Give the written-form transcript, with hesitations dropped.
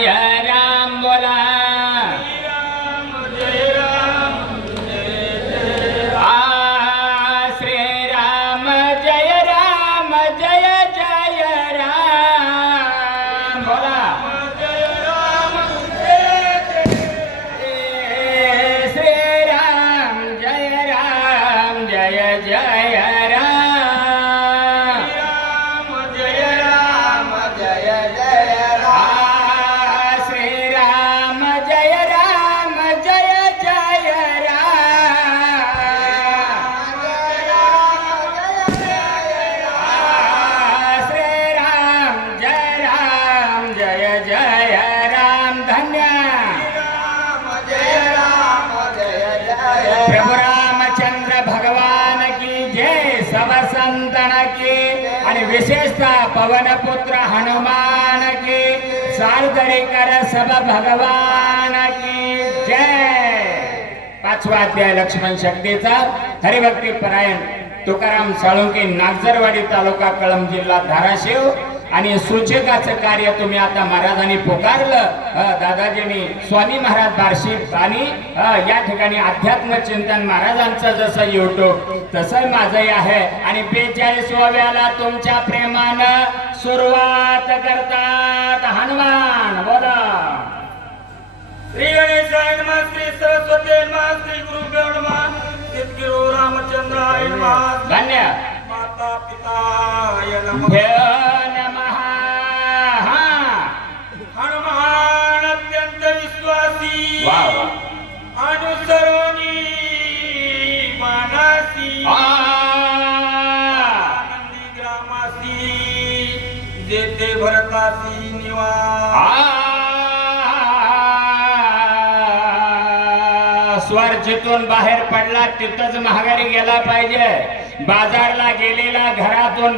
जय राम बोला श्री राम जय राम बोला श्री राम जय राम जय प्रभु रामचंद्र भगवान की जय सब संतन की आणि विशेषतः पवनपुत्र हनुमान की सारदरीकर सब भगवान की जय। पाचवा अध्याय लक्ष्मण शक्तीचा हरिभक्ती परायण तुकाराम साळुंके नागजरवाडी तालुका कळंब जिल्हा धाराशिव आणि सूचकाचं कार्य तुम्ही आता महाराजांनी पुकारलं दादाजींनी स्वामी महाराज बार्शी आणि या ठिकाणी अध्यात्म चिंतन महाराजांचं जसं युट्यूब तसं माझंही आहे आणि 42व्याला तुमच्या प्रेमानं सुरुवात करतात हनुमान बोला श्री गणेशाय नमः श्री सरस्वती नमः श्री गुरुभ्यो नमः सद्गुरु रामचंद्राय नमः धन्य माता पिताय नमः हनुमान अत्यंत विश्वासी वाह वाह अनुसरणी मानसी आनंदी ग्रामासी जेथे भरतासी निवास स्वर जिथून बाहेर पडला तिथंच महागारी गेला पाहिजे बाजारला गेलेला घरातून